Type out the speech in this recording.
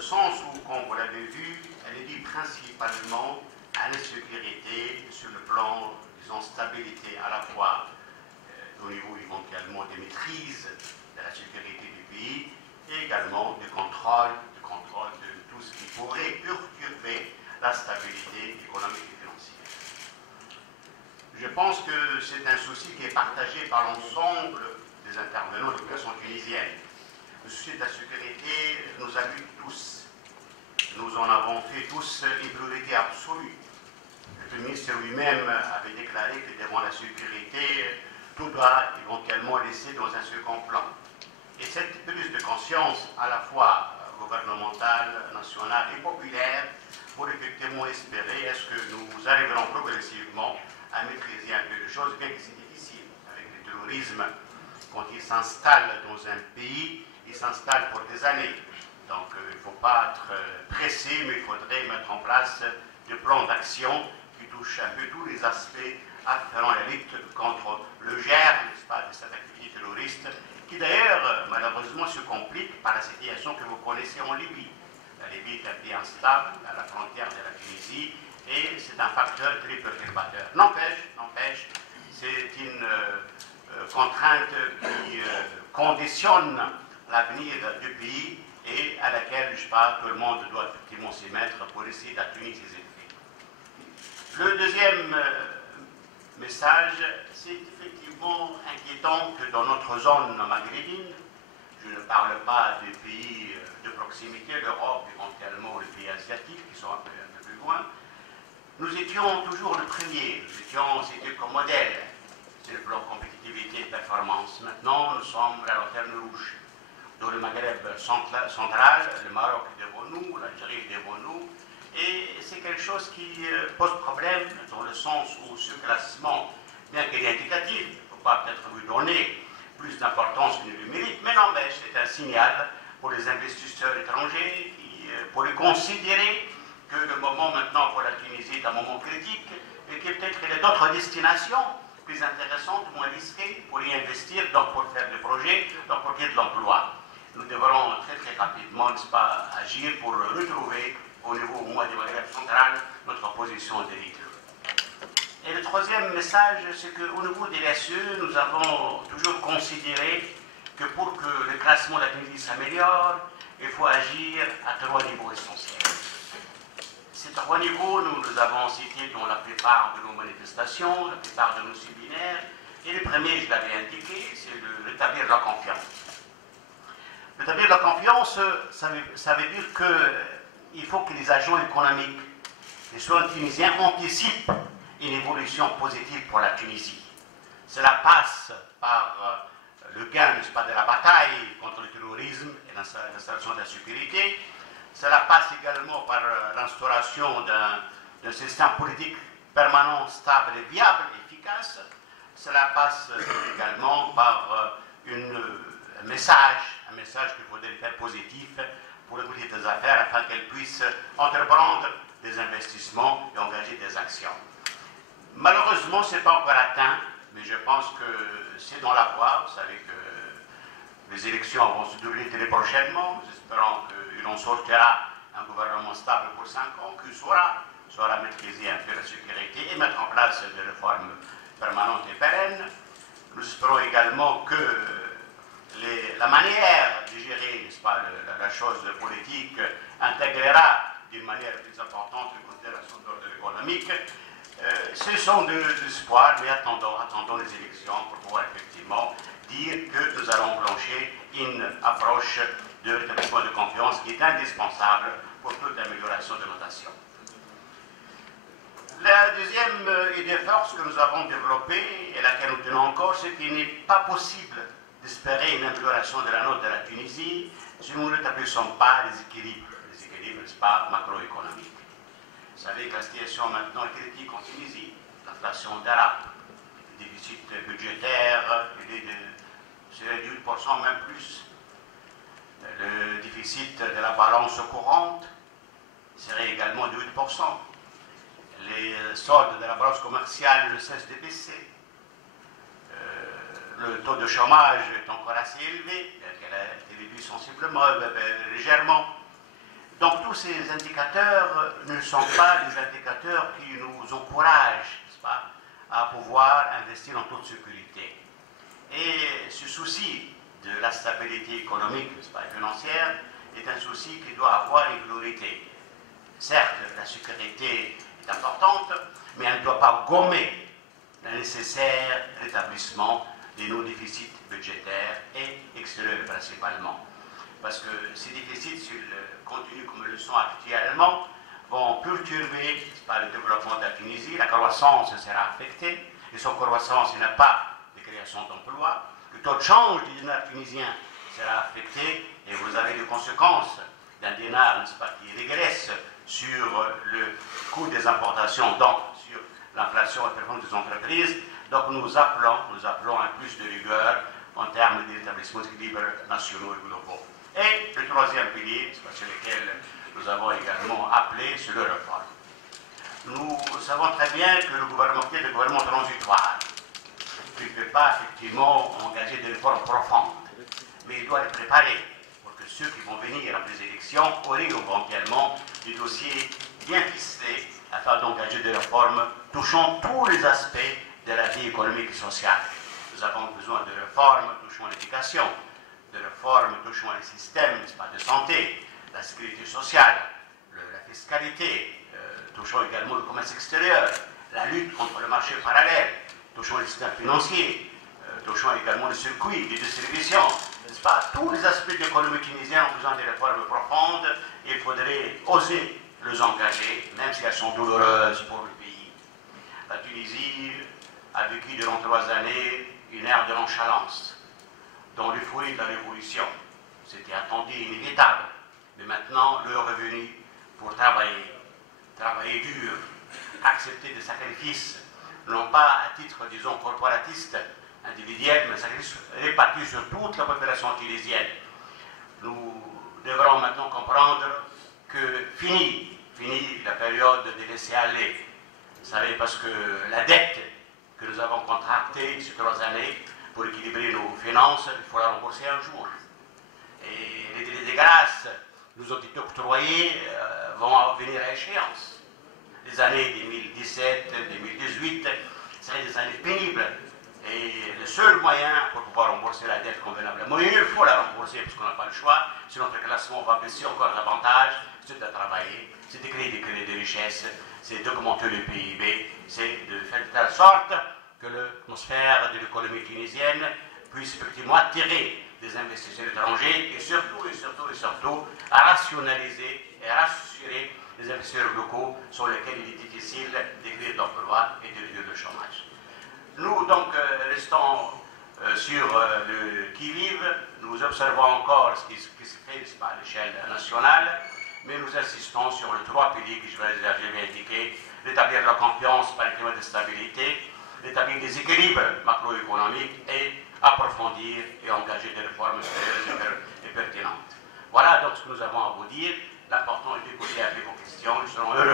le sens où, comme vous l'avez vu, elle est due principalement à l'insécurité sur le plan, disons, stabilité à la fois au niveau éventuellement des maîtrises de la sécurité du pays et également du contrôle de tout ce qui pourrait perturber la stabilité économique et financière. Je pense que c'est un souci qui est partagé par l'ensemble des intervenants de la population tunisienne. Le souci de la sécurité nous habite tous. Nous en avons fait tous une priorité absolue. Le ministre lui-même avait déclaré que devant la sécurité, tout doit éventuellement laisser dans un second plan. Et cette prise de conscience, à la fois gouvernementale, nationale et populaire, pour effectivement espérer est-ce que nous arriverons progressivement à maîtriser un peu de choses, bien que c'est difficile. Avec le terrorisme, quand il s'installe dans un pays, il s'installe pour des années. Donc il ne faut pas être pressé, mais il faudrait mettre en place des plans d'action qui touchent un peu tous les aspects afférents à la lutte contre le germe, n'est-ce pas, de cette activité terroriste, qui d'ailleurs, malheureusement, se complique par la situation que vous connaissez en Libye. La Libye est un pays instable à la frontière de la Tunisie et c'est un facteur très perturbateur. N'empêche, c'est une contrainte qui conditionne l'avenir du pays et à laquelle, je ne sais pas, tout le monde doit effectivement s'y mettre pour essayer d'atténuer ses effets. Le deuxième message, c'est effectivement inquiétant que dans notre zone maghrébine, je ne parle pas des pays de proximité, l'Europe, éventuellement les pays asiatiques qui sont un peu plus loin, nous étions toujours le premier, nous étions cités comme modèle sur le plan compétitivité et performance. Maintenant, nous sommes à la lanterne rouge. Dans le Maghreb central, le Maroc est devant nous, l'Algérie est devant nous, et c'est quelque chose qui pose problème dans le sens où ce classement, bien qu'il est indicatif, il ne faut pas peut-être lui donner plus d'importance qu'il ne le mérite, mais n'empêche, c'est un signal pour les investisseurs étrangers qui pourraient considérer que le moment maintenant pour la Tunisie est un moment critique et qu'il peut-être y a d'autres destinations plus intéressantes, moins risquées pour y investir, donc pour faire des projets, donc pour qu'il y ait de l'emploi. Nous devrons très rapidement, n'est-ce pas, agir pour retrouver au niveau au moins du Maghreb central notre position de leader. Et le troisième message, c'est qu'au niveau des SE, nous avons toujours considéré que pour que le classement de la Tunisie s'améliore, il faut agir à trois niveaux essentiels. Ces trois niveaux, nous les avons cités dans la plupart de nos manifestations, la plupart de nos séminaires. Et le premier, je l'avais indiqué, c'est de rétablir la confiance. Rétablir la confiance, ça veut dire qu'il faut que les agents économiques, les soins tunisiens, anticipent une évolution positive pour la Tunisie. Cela passe par le gain, n'est-ce pas, de la bataille contre le terrorisme et l'installation de la sécurité. Cela passe également par l'instauration d'un système politique permanent, stable et viable, efficace. Cela passe également par un message qu'il faudrait faire positif pour les politiques des affaires afin qu'elles puissent entreprendre des investissements et engager des actions. Malheureusement, ce n'est pas encore atteint, mais je pense que c'est dans la voie. Vous savez que les élections vont se dérouler très prochainement. Nous espérons qu'il en sortira un gouvernement stable pour 5 ans, qui saura maîtriser un peu la sécurité et mettre en place des réformes permanentes et pérennes. Nous espérons également que la manière de gérer, n'est-ce pas, la chose politique intégrera d'une manière plus importante les considérations d'ordre économique. Ce sont des espoirs, mais attendons les élections pour pouvoir effectivement dire que nous allons enclencher une approche de rétablissement de confiance qui est indispensable pour toute amélioration de nos nations. La deuxième idée force que nous avons développée et laquelle nous tenons encore, c'est qu'il n'est pas possible d'espérer une amélioration de la note de la Tunisie si nous ne rétablissons pas les équilibres, n'est-ce pas, macroéconomiques. Vous savez que la situation maintenant est critique en Tunisie. L'inflation dérape, le déficit budgétaire, c'est de 8%, même plus. Le déficit de la balance courante serait également de 8%. Les soldes de la balance commerciale ne cessent de baisser. Le taux de chômage est encore assez élevé, qu'elle a été réduit sensiblement, légèrement. Donc tous ces indicateurs ne sont pas des indicateurs qui nous encouragent, n'est-ce pas, à pouvoir investir en toute sécurité. Et ce souci de la stabilité économique, n'est-ce pas, et financière est un souci qui doit avoir une priorité. Certes, la sécurité est importante, mais elle ne doit pas gommer le nécessaire rétablissement de nos déficits budgétaires et extérieurs principalement. Parce que ces déficits, s'ils continuent comme ils le sont actuellement, vont perturber le développement de la Tunisie, la croissance sera affectée, et sans croissance, il n'y a pas de création d'emplois, le taux de change du dinar tunisien sera affecté, et vous avez des conséquences d'un dinar, n'est-ce pas, qui régresse sur le coût des importations, donc sur l'inflation et la performance des entreprises. Donc nous appelons à plus de rigueur en termes de rétablissement d'équilibre nationaux et globaux. Et le troisième pilier, sur lequel nous avons également appelé, c'est le réforme. Nous savons très bien que le gouvernement est le gouvernement transitoire, qui ne peut pas effectivement engager des réformes profondes, mais il doit les préparer pour que ceux qui vont venir après les élections auraient éventuellement des dossiers bien ficelés afin d'engager des réformes touchant tous les aspects de la vie économique et sociale. Nous avons besoin de réformes touchant l'éducation, de réformes touchant les systèmes, n'est-ce pas, de santé, la sécurité sociale, la fiscalité, touchant également le commerce extérieur, la lutte contre le marché parallèle, touchant les systèmes financiers, touchant également les circuits de distribution, n'est-ce pas, tous les aspects de l'économie tunisienne ont besoin de réformes profondes et il faudrait oser les engager, même si elles sont douloureuses pour le pays. La Tunisie a vécu durant 3 années une ère de nonchalance, dont le fruit de la révolution. C'était attendu et inévitable. Mais maintenant, l'heure est venue pour travailler dur, accepter des sacrifices, non pas à titre, disons, corporatiste, individuel, mais sacrifices répartis sur toute la population tunisienne. Nous devrons maintenant comprendre que fini la période de laisser aller. Vous savez, parce que la dette que nous avons contractée ces 3 années pour équilibrer nos finances, il faut la rembourser un jour. Et les délais de grâce nous ont été octroyés vont venir à échéance. Les années 2017, 2018 seraient des années pénibles. Et le seul moyen pour pouvoir rembourser la dette convenablement, il faut la rembourser parce qu'on n'a pas le choix, sinon notre classement va baisser encore davantage, c'est de travailler, c'est de créer des crédits de richesse, c'est d'augmenter le PIB, c'est de faire de telle sorte que l'atmosphère de l'économie tunisienne puisse effectivement attirer des investisseurs étrangers et surtout à rationaliser et rassurer les investisseurs locaux sur lesquels il est difficile de créer de l'emploi et de réduire le chômage. Nous donc restons sur le qui-vive, nous observons encore ce qui se fait à l'échelle nationale, mais nous insistons sur les 3 piliers que je vais indiquer: rétablir la confiance par un climat de stabilité, rétablir des équilibres macroéconomiques et approfondir et engager des réformes sérieuses et pertinentes. Voilà donc ce que nous avons à vous dire. L'important est d'écouter avec vos questions. Nous serons heureux